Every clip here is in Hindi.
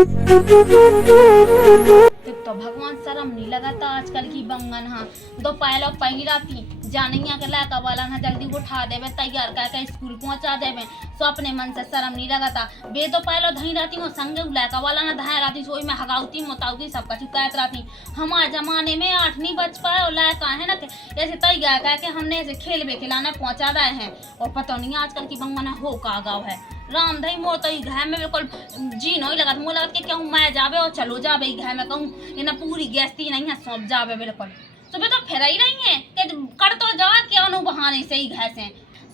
तो भगवान शर्म नहीं लगाता आजकल की बंगन। हाँ दो पहलो पहिरा थी जानिया के लड़का वाला ना जल्दी उठा देवे तैयार करके स्कूल पहुंचा देवे सो अपने मन से शर्म नहीं लगाता। बे तो पहलो धई रहती हूँ संगे लड़का वाला ना धाय रहती सोई में हगाउती मोताउती सब कुछ कहत रहती। हमारे जमाने में 8 नहीं बच पाए और लड़का है ना ऐसे तैयार करके हमने ऐसे खेल बे खिलाने पहुंचा रहे हैं और पता नहीं आजकल की बंगन हो का गाँव है। राम धई मोर तो घर में बिल्कुल जी नहीं लगत मुँह लगत के कहूँ मैं जावे और चलो जावे घर में कहूँ इन्हें पूरी गैसती नहीं है सौंप जावे बिल्कुल सुबह तो फेरा ही रही है कि कर तो जा क्या अनु बहाने से ही घर से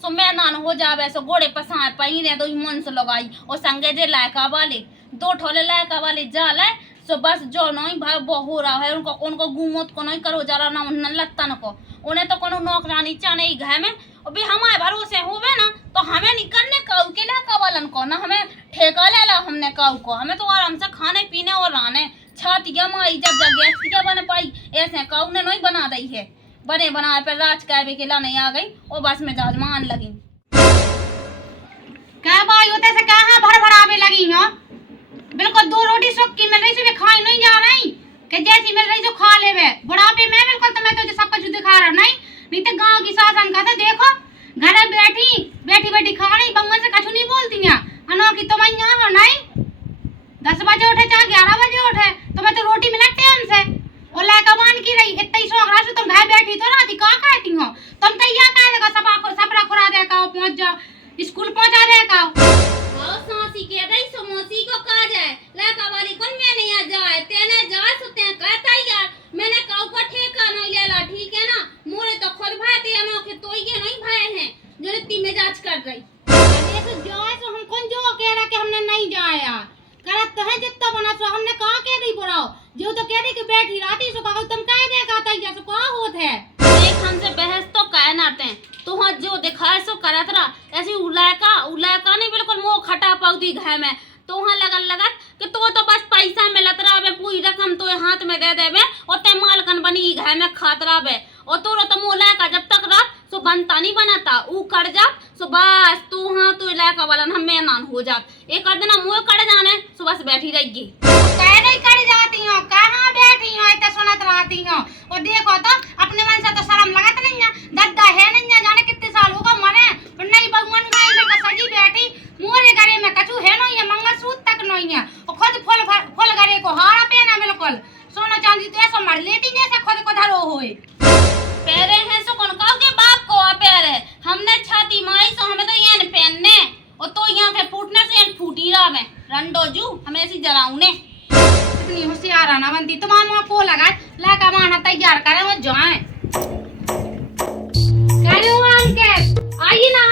सो मैदान हो जावे सो घोड़े पसाए पहिरे दो मन से लगाई और संगे जे लायका वाले 2 ठोले लायका वाले जाला सो बस जो नहीं भाई बहु रहा है उनको उनको घूमोत को नहीं करो जरा ना उन लत्तन को उन्हें तो कोनो नौकरानी चाहे घर में और भी हमारे भरोसे होवे ना तो हमें निकलने काऊ के ना कवालन को ना हमें ठेका ले ला हमने काऊ को हमें तो आराम से खाने पीने और रहने छातिया माई जब जब गैस की क्या बन पाई ऐसे काऊ ने नहीं बना दी है बने बनाए पर राज कहवे के ला नहीं आ गई और बस में जजमान लगी क्या भाई होते से कहां भर भरावे लगी हो। बिल्कुल 2 रोटी सुक्की मिल रही से खाई नहीं जा रही कि जैसी मिल रही जो खा लेवे बुढ़ापे में बिल्कुल तो मैं तुझे सब कुछ दिखा रहा नहीं तो गांव की सासन का तो देखो घर में बैठी खा रही बंगन से कछु नहीं बोलती हैं अनोखी तो मैं यहाँ हो नहीं 10 बजे उठे चाहे 11 बजे उठे तो मैं तो रोटी मिला टाइम से और लड़का मान की रही इतना ही शौक रहा तुम घर बैठी तो रहती का कहती हो तुम तैयार कर देगा सपरा खुरा दे का पहुंच जाओ स्कूल पहुंचा दे का आओ सासी के दई समोसी को कहा जाए लड़का वाली कौन मैं नहीं आ जाए तेने जा सुते कहता यार मैंने काऊ को ठेका नहीं लेला ठीक है ना मोरे तो खुद भाई ते अनोखे तो ये नहीं भाई हैं जो ती में जांच कर रही अरे तो जाए तो हम कौन जो कह रहा कि हमने नहीं जाया करत तो है जितना बना सो हमने कहा कह दी बुराओ जो तो कह दी कि बैठी राती सो कहा तुम कह देगा तैया सो का होत है एक हमसे बहस तो कह नाते तो हाँ जो दिखाए सो करत रहा ऐसी उलायका नहीं बिल्कुल मुंह खटा पाउती घर में तो वहाँ लगत कि तो बस पैसा मिलत रहा पूरी रकम तो हाथ में दे देवे और ते मालकन बनी घर में खात रहा और तो मुँह लायका जब तक रहा सो बनता नहीं बनाता ऊ कर जा सो बस तू हाँ तो इलाका वाला हम मेहमान हो जात एक आध दिन मुँह कट जाने सो बस बैठी रहेगी कह नहीं कर जाती हो कहाँ बैठी हो इतना सुनत रहती हो और देखो तो अपने मन से तो शर्म लगत नहीं है दद्दा है नहीं है जाने कितने साल होगा मरे और नहीं भगवान गाय में सजी बैठी मोरे घरे में कछु है नहीं है मंगलसूत्र तक नहीं है और खुद फुल घरे को हारा पहना बिल्कुल सोना चांदी तो ऐसा मर लेती जैसे खुद को धरो होए पैरे हैं सो कौन काऊ के बाप को पैर है हमने छाती माई सो हमें तो ये पहनने और तो यहाँ पे फूटने से फूटी रहा मैं रंडोजू हमें ऐसी जलाऊने इतनी होशियार ना बनती तुम्हारा को लगा लड़का माना तैयार करे वो जाए करे वो अंकल आइए ना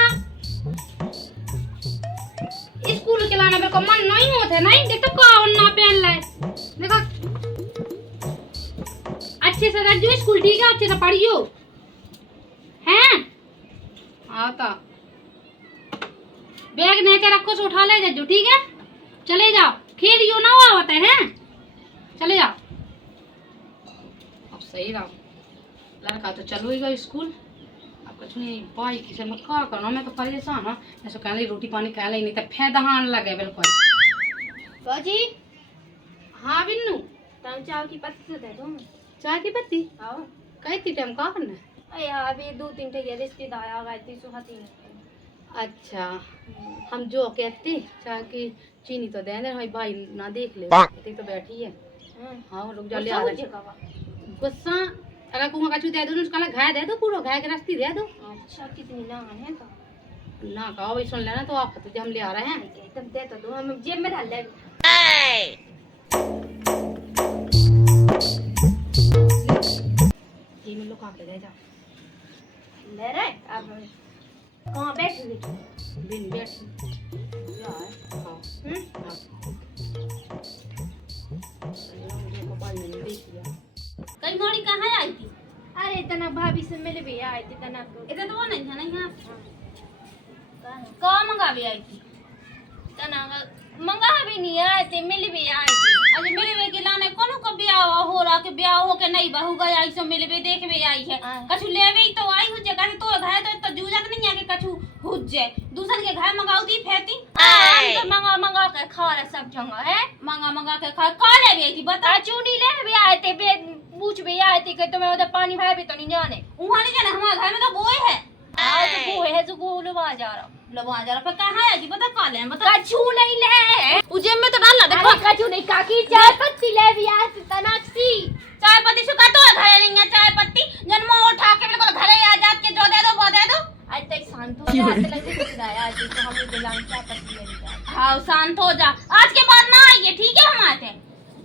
स्कूल के लाना मेरे को मन नहीं होते नहीं देखो कौन ना पहन लाए देखो अच्छे से रखो स्कूल ठीक है अच्छे से पढ़ियो हैं आता बैग नीचे रखो सो उठा ले जाओ ठीक है चले जाओ खेलियो ना हुआ होता है चले जाओ अब सही रहा लड़का तो चलो ही गया स्कूल अब कुछ नहीं भाई किसे मत का करना मैं तो परेशान हूं ऐसे कहले रोटी पानी खा ले नहीं तो फेदहान लगे बिल्कुल बाजी हां बिन्नू तम चाव की पत्ती से दे दो चाय की पत्ती आओ कहती टाइम का करना अरे अभी 2-3 ठे रिश्तेदार आ गए थे सुहाती अच्छा हम जो कहते चाय की चीनी तो दे दे भाई ना देख ले तो बैठी है हाँ रुक जा ले आ रहा गुस्सा अगर कुआं का दे दो उसका घाय दे दो पूरा घाय के रास्ते दे दो अच्छा कितनी नान है तो ना का भाई सुन लेना तो आप तुझे हम ले आ रहे हैं एकदम दे तो दो हम जेब में डाल ले ये में लो काम ले जा ले रहे अब कहाँ बैठ रही बिन बैठ यार हां कई मोड़ी कहाँ आई थी अरे तना भाभी से मिल भी आई थी तना को इधर तो वो नहीं है ना यहाँ कहाँ मंगा भी आई थी तना मंगा भी नहीं आए थे मिल भी आए थे अरे मेरे वे के लाने कोनो का ब्याह हो रहा के ब्याह हो के नहीं बहू गई आई सो मिलवे देख भी आई है कछु लेवे तो आई हो जगह तो घर तो जूजक नहीं है कि कछु हुज्जे दूसर के घर मंगाऊती फेती हम तो मंगा मंगा के खा रहे सब जगह है। मंगा मंगा के खा का ले गई थी बता चूनी ले भी आए थे पूछ भी आए थे कि तुम्हें उधर पानी भरे भी तो नहीं जाने। वहां नहीं जाना, हमारे घर में तो बोए है आज वो है जो को लवा जा रहा लबा जा रहा पर कहां है जी बता का ले बता कछु नहीं ले उजे में तो डाल ला देखो कछु नहीं काकी चाय पत्ती ले भी आज तनाक्षी चाय पत्ती सुखा तो घर नहीं है चाय पत्ती जन्म उठा के बिल्कुल घरे आ जात के जो दे दो वो दे दो आज तक शांत हो जा ऐसे लगे कुछ ना यार तो हम लोग लांग चाय पत्ती ले जा। हां शांत हो जा आज के बाद ना आइए ठीक है हमारे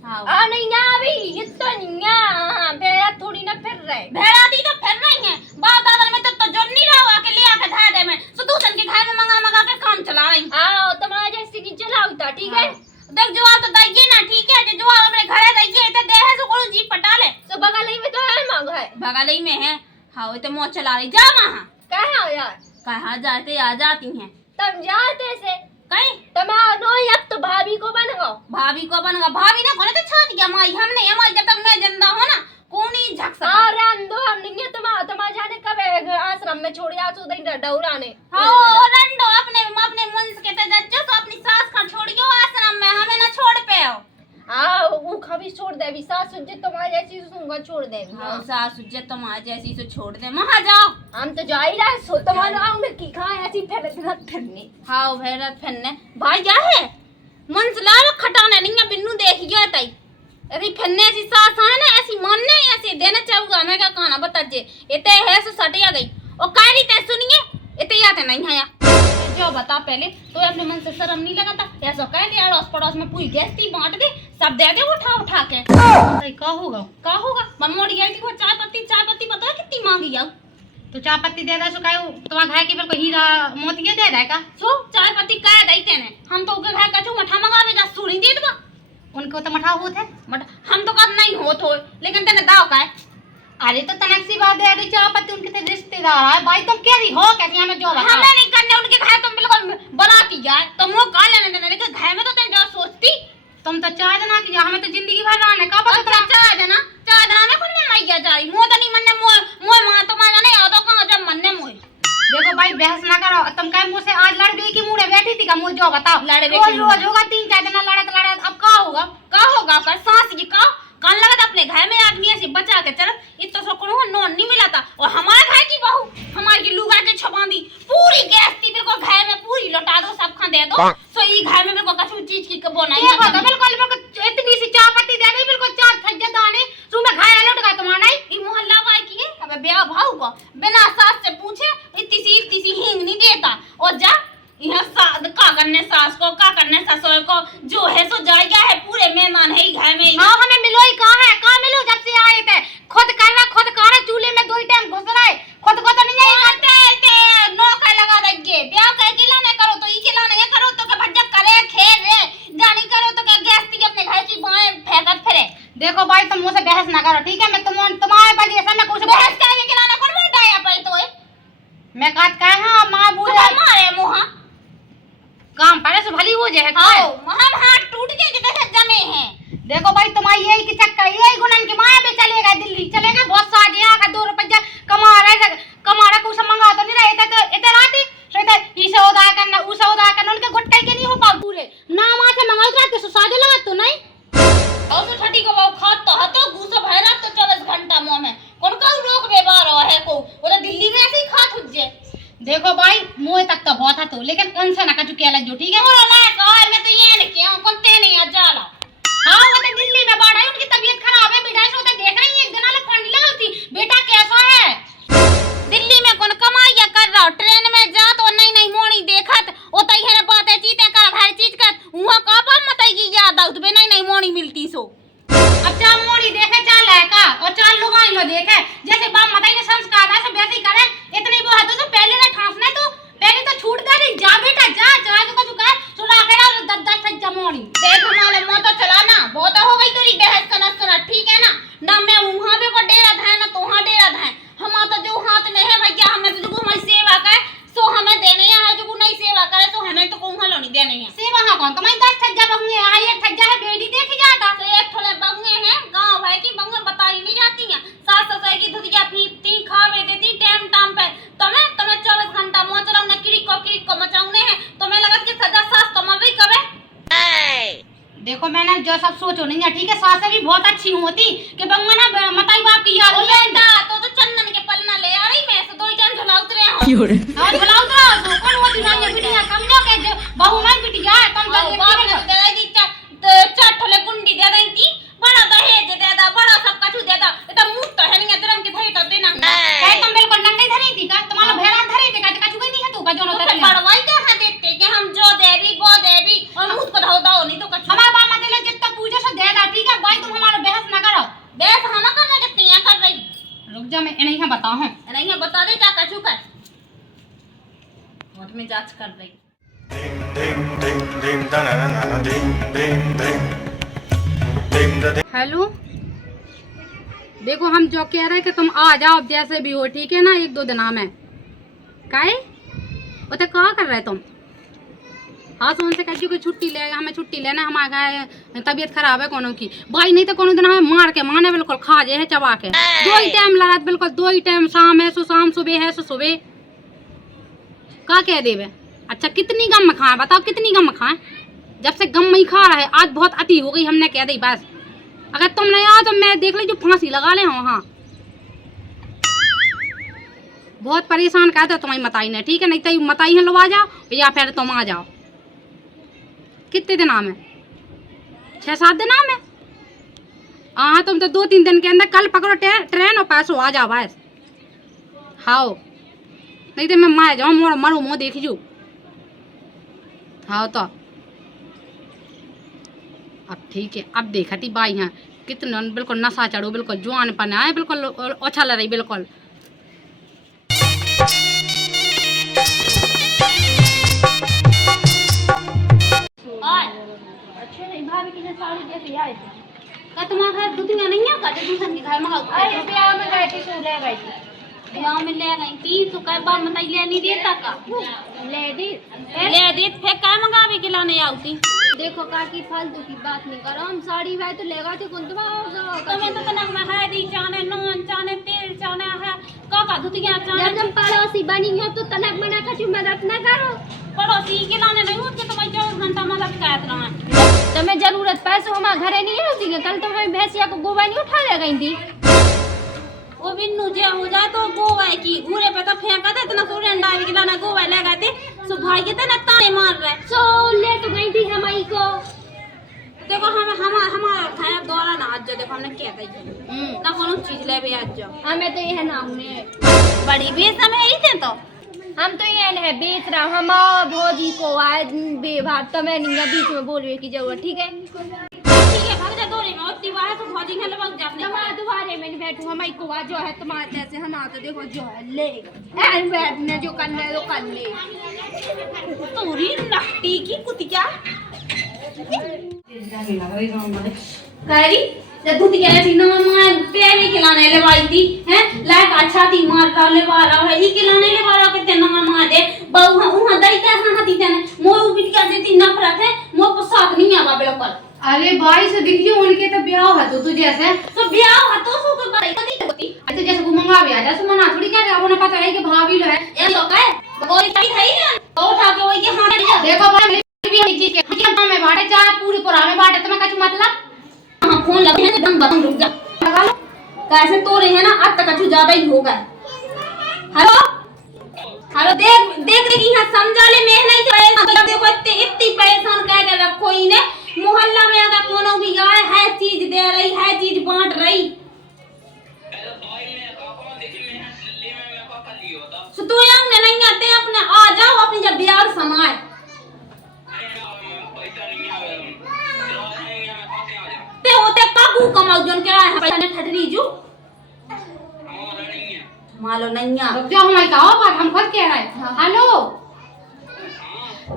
हां आ नहीं ना अभी ये तो नहीं हां बेड़ा थोड़ी ना फिर रहे भेड़ा दी तो फिर नहीं है बाप दादा में तो जो नहीं रहा के ले आके धा दे में सो दूसर के घर में मंगा मंगा के काम चला रही आओ तुम्हारा जैसे की चलाऊता ठीक है। देख जवाब तो दइए ना ठीक है जो जवाब अपने घरे दइए तो दे है सो कोई जी पटा ले तो बगल ही में तो है मांग है बगल ही में है हां वो तो मौत चला रही जा वहां कहां यार कहां जाते आ जाती हैं तुम जाते से कहीं तुम्हारा नो अब तो भाभी को बनाओ भाभी को बनेगा भाभी ना कोने तो छोड़ दिया माई हमने हमारी जब तक मैं जिंदा हो ना कौन ही झक सका हां रंदो हम नहीं है तुम्हारा जाने कब आश्रम में छोड़ आ सो दिन डौराने हां रंडो अपने मुंस के ते जज्जो तो अपनी सास का छोड़ियो आश्रम में हमें ना छोड़ पे हो हां वो कभी छोड़ दे भी सास सुझे तुम्हारा जैसी सुंगा छोड़ दे हां सास सुझे तुम्हारा जैसी से छोड़ दे वहां जाओ हम तो जा ही रहे सो तुम्हारा आऊ में की खाए ऐसी फैलत फिरने हां भैरत फन्ने भाई जा है मुंस लाल खटाना नहीं है बिन्नू देख गया तई अरे फन्ने ऐसी सास है ना ऐसी मानने ऐसे देना चाहूंगा मैं क्या कहना बता जे इते है सो सटिया गई और काई नहीं ते सुनिए इते याते नहीं है जो बता पहले तो अपने मन से शर्म नहीं लगाता ऐसा कह दिया अड़ोस पड़ोस में पूरी गैस्ती बांट दे सब दे दे उठा उठा के का होगा मम्मोड़ी गई थी वो चाय पत्ती पता है कितनी मांगी है तो चाय पत्ती दे दा सो काहे तुम्हारा घर के बिल्कुल हीरा मोतिये दे दे का सो चाय पत्ती कह देते ने हम तो के घर कछु मठा मंगावे जा सुनी दे दबा उनको तो मठा होत है मठ हम तो कब नहीं होत हो लेकिन तेने दाव का है अरे तो तनक्सी बात दे रही चाय पत्ती उनके तो रिश्तेदार है भाई तुम कह रही हो कैसे हमें जो बता हमें नहीं करने उनके घर तुम बिल्कुल बनाती जाए तो मुंह का लेने देने लेकिन घर में तो तेरे जो सोचती तुम तो चाय देना की हमें तो जिंदगी भर रहने का पता अच्छा चाय देना में कौन में मैया जा रही मुंह तो नहीं मनने मुंह मां तो मां नहीं आता कहां जब मनने मुंह देखो भाई बहस ना करो तुम कहे मुझ से आज लड़बे की मुड़े बैठी थी का मुझे जो बताओ लड़बे रोज रोज होगा 3-4 दिन लड़े अब का होगा कर सांस जी का कान लगा था अपने घर में आदमी ऐसे बचा के चल इतना सो कोनो नॉन नहीं मिला था और हमारे घर की बहू हमारी की लुगा के छपांदी पूरी गैस थी बिल्कुल घर में पूरी लौटा दो सब खा दे दो सो ई घर में बिल्कुल कछु चीज की बनाई ये बात बिल्कुल इतनी सी चाय पत्ती दे दी बिल्कुल 4 थज्जे दाने सु में खाया लौट गया तुम्हारा नहीं ई मोहल्ला वाई की है अबे ब्याह भाऊ को बिना सास से पूछे इतनी सी हींग नहीं देता और जा यह का करने सास को का करने ससुर को जो है सो जाएगा है पूरे मेहमान है ही घर में हां हमें मिलो ही कहां है कहां मिलो जब से आए थे खुद करना चूल्हे में 2 टाइम घुस रहा है खुद को तो नहीं है करते नौकर लगा देंगे ब्याह कह के लाने करो तो ई के लाने ये करो तो के भज्जा करे खेल रे जानी करो तो के गैस ती अपने घर की बाएं फेंकत फिरे देखो भाई तुम मुझसे बहस ना करो ठीक है मैं तुम्हारे पास ऐसा मैं कुछ बहस करके के लाने कौन मोटाया पे तो मैं काट का हां मां बोले मारे मुहा काम पड़े से भली हो जाए आओ हम हाथ टूट के जैसे जमे हैं देखो भाई तुम्हारी यही की चक्कर यही गुनन की माया पे चलेगा दिल्ली चलेगा बहुत सारे आका 2 रुपया कमा रहा कुछ मंगा तो नहीं रहे तो इधर आते तो इसे उदा करना उसे उदा करना उनके गुट्टे के नहीं हो पा पूरे ना मां से मंगा के सादे लगा तो नहीं और तो ठटी को वो खात तो हतो घूसो भैरा तो 24 घंटा मुंह में कौन का रोक बेबार है को वो दिल्ली में ऐसे ही खात हुजे देखो भाई मुंह तक तो बहुत है तो लेकिन उनसे ना कछु केला जो ठीक है और ना कह मैं तो ये नहीं क्यों कोनते नहीं आ जाला हां वो तो दिल्ली में बाढ़ है उनकी तबीयत खराब है बेटा सो तो देख रही है एक दिन अलग फंड लगाती बेटा कैसा है दिल्ली में कौन कमाइया कर रहा ट्रेन में जा तो नहीं मोनी देखत ओ तई है बातें चीते कर हर चीज कर वहां का बा मतई की याद आउत बे नहीं मोनी मिलती सो अच्छा मोनी देखे चाल है का और चाल लोग आई लो देखे जैसे बाप मताई ने संस्कार है सब वैसे ही करे इतनी वो है तो पहले ना ठासना तो पहले तो छूट दे रही जा बेटा जा तो कुछ कह सुना खेड़ा 10 थज्जा मोनी देख हमारे मोto चलाना बहुत हो गई तेरी बहस सुना ठीक है ना मैं वहां पे को डेरा था ना तो वहां डेरा था हम तो जो हाथ में है भैया हमें तो जो हमारी सेवा करे सो हमें देने है जो नहीं सेवा करे तो हमें तो कोई हलो नहीं देने है सेवा हां कौन तुम्हारी 10 थज्जा बंगे है एक थज्जा है बेटी देखी जाता तो एक थोड़े बंगे हैं गांव है की बंगे बताई नहीं जाती हैं सास ससुर की धुतिया फीकती खावे देती टाइम पे तुम्हें 24 घंटा मोच रहा ना किड़ी को सब सोचो नहीं है, ठीक है? सास भी बहुत अच्छी होती कि बंगा ना मताई बाप की याद ओ ये दा तो चंदन के पलना ले आ रही मैं से दो टाइम झुला उतरे हो और बुलाओ तो कौन होती नहीं है बिटिया, समझो के बहू नहीं बिटिया है तुम और बाप ने दे दी चाटले गुंडी दे दी थी, बड़ा दहेज दे दा, बड़ा सब कुछ दे दा, तो मुंह तो है नहीं धर्म के भई तो देना है। तुम बिल्कुल नंगे धरी थी का, तुम्हारा भेड़ा धरी थी का, कछु नहीं है तू का जोनो तो बड़वाई के हाथ देते कि हम जो देवी वो देवी और मुंह को धो नहीं तो कछु हमारा बाप मत ले जितना पूजा से दे दा, ठीक है भाई? तुम हमारा बहस ना करो। बेस हम करने के तिया कर रही। रुक जा मैं नहीं बताऊं हूं, नहीं बता दे क्या कछु कर वोट में जांच कर रही। हेलो, देखो हम जो कह रहे हैं कि तुम आ जाओ जैसे भी हो, ठीक है ना? 1-2 दिन में काहे वो तो कहाँ कर रहे तुम? हाँ सोन से कहिए कि छुट्टी ले, हमें छुट्टी लेना, हमारा तबीयत खराब है कोनो की भाई, नहीं तो कोनो दिन हमें मार के माने बिल्कुल खा जाए है चबा के। 2 ही टाइम लगा बिल्कुल, 2 ही टाइम, शाम है सो शाम, सुबह है सो सुबह। का कह देवे? अच्छा कितनी गम में खाए बताओ, कितनी गम में खाए? जब से गम में ही खा रहा है, आज बहुत अति हो गई, हमने कह दी बस। अगर तुम नहीं आओ तो मैं देख लीजिए फांसी लगा ले वहाँ। बहुत परेशान कर दो तुम्हारी मताई ने, ठीक है? नहीं तो मताई है लवा जाओ या फिर तुम आ जाओ। कितने दिन में? 6-7 दिन में? हाँ तुम तो 2-3 दिन के अंदर कल पकड़ो ट्रेन और पैसों आ जाओ बस। हाँ नहीं तो मैं मार जाऊँ, मरू मुँह देख जू। हाँ तो अब ठीक है, अब देखा थी बाई हैं कितना बिल्कुल नशा चढ़ो, बिल्कुल जवान पन आए, बिल्कुल अच्छा लग रही बिल्कुल। अच्छे नहीं भाभी की साड़ी जैसी आई थी का तुम्हारे घर दुनिया नहीं है का दूसरे के घर में अरे ब्याह में गई थी, तो ले गई थी, ब्याह में ले गई थी तो कई बार मत ले नहीं देता का ले दी फिर का मंगावे के लाने आउती। देखो काकी फालतू की बात नहीं करो, हम साड़ी भाई तो लेगा थे कौन तुम्हें तो तनक में है दी चाने नून चाने तेल चाने है का दुतिया चाने। जब तुम पड़ोसी बनी हो तो तनक मना कछु मदद न करो। पड़ोसी के लाने नहीं होती तो मैं 24 घंटा मदद करत रहा। तुम्हें जरूरत पैसे हमारे घरे नहीं होती है, कल तो हमें भैंसिया को गोवा नहीं उठा ले गई थी। वो बिन्नू जे हो जाए तो गोवा की घूरे पे तो फेंका था, इतना सूर्य डाल के लाना गोवा ले गए थे, सो भाई के ना ताने मार रहे सो ले तो गई थी हमारी को। देखो हमारा खाया द्वारा ना आज जो देखो हमने क्या कही ना कोनो चीज ले भी आज जो हमें तो यह ना हमने बड़ी बेस हमें यही थे, तो हम तो ये है बेच रहा हूँ, हम भौजी को आए बेभाव तो मैं नहीं बीच में बोलने की जरूरत, ठीक है? ठीक है भाग जा दौड़े में उतनी बात तो भौजी के लगभग जाने तुम्हारे दोबारे में बैठू, हमारी को जो है तुम्हारे जैसे हम तो देखो जो है ले बैठने जो करना है तो कर ले। तूरी लट्टी की कुतिया कहरी जब दुतिया ऐसी ना मां प्यारे खिलाने ले वाई थी हैं लायक अच्छा थी मार डाले वाला है ही खिलाने ले वाला के ना मां दे बहु उहा दई का हाथी तने मोर बिटिया देती नफरत है, मोर को साथ नहीं आवा बिल्कुल। अरे भाई से दिखियो उनके तो ब्याह है तो तुझे ऐसे तो ब्याह है तो सो को बड़ी कदी होती। अच्छा जैसे वो मंगा भी आ जैसे मना थोड़ी क्या रे, उन्हें पता है कि भाभी लो है ये तो कहे बोली सही है ना उठा के वही के हाथ देखो भाई मेरी भी चीज के हम में बाटे जा पूरी पुरा में बाटे तुम्हें कुछ मतलब। हां फोन लगे हैं एकदम बंद रुक जा लगा लो कैसे तो रहे हैं ना आज तक कुछ ज्यादा ही होगा। हेलो हेलो देख रही है समझा ले, मैं नहीं परेशान देखो इतनी परेशान कह के रखो इन्हें मोहल्ला में अगर कोनो भी आए है चीज दे रही है चीज बांट रही तो तू यहाँ नहीं आते अपने आ जाओ अपनी जब ब्याह समाए ते होते काबू कमाओ जोन के आए पैसा ने ठटरी जू मालो नहीं आ रुक जाओ हमारी कहो बात हम खुद कह रहे हैं। हेलो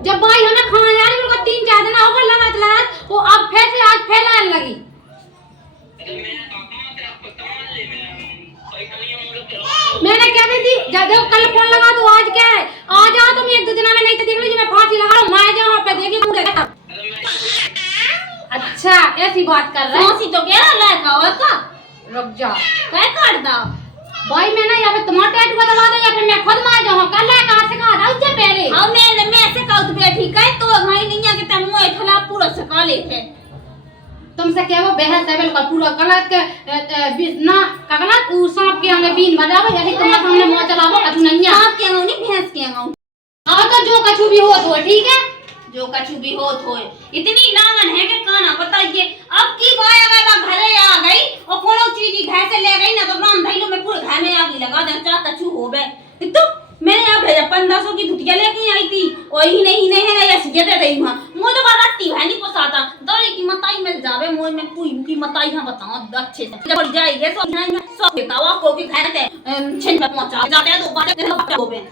जब भाई हमें खाना जा रही उनका 3-4 दिन हो गए लगात वो अब फिर से आज फैलाने लगी। मैंने क्या दी थी जब कल फोन लगा तो आज क्या है आ जाओ तुम 1-2 दिन में, नहीं तो देख लीजिए मैं फांसी लगा रहा हूं, मैं जाऊं पे देखिए पूरे। अच्छा ऐसी बात कर रहे हैं फांसी तो क्या लायक हो का रुक जाओ क्या कर दो भाई मैं ना यहाँ पे तुम्हारा टैटू करवा दो या फिर मैं खुद मार जाऊँ कल है कहाँ से कहा था उससे पहले। हाँ मैं ऐसे कहूँ तो ठीक है तो भाई नहीं है कि तुम मुँह ठला पूरा सका लेते तुमसे क्या वो बहस है बिल्कुल पूरा गलत के ना कगलत उ सांप के हमें बीन बजावे यही तुम्हारे सामने मुंह चलावो कछु नहीं है। आप क्या नहीं भैंस के आऊं अब तो जो कछु भी हो तो ठीक है। जो कछु भी हो तो इतनी नांगन है कि काना बताइए। अब की बाय अगर मैं घरे आ गई और कोनो चीज घर से ले गई ना तो राम धैलो में पूरे घर में आग लगा दे चाह कछु होबे। तो मैंने यहाँ भेजा 1500 की धुतिया लेके आई थी और ही नहीं है ना ऐसी दे रही हूं मुझे तो रट्टी है नहीं पोसाता दौड़ी की मताई मिल जावे मुझे में पुई की मताई हां बताओ अच्छे से जब जाएगी तो सब बताओ आपको कि घर पे छिन पे पहुंचा जाते हैं तो बात होबे।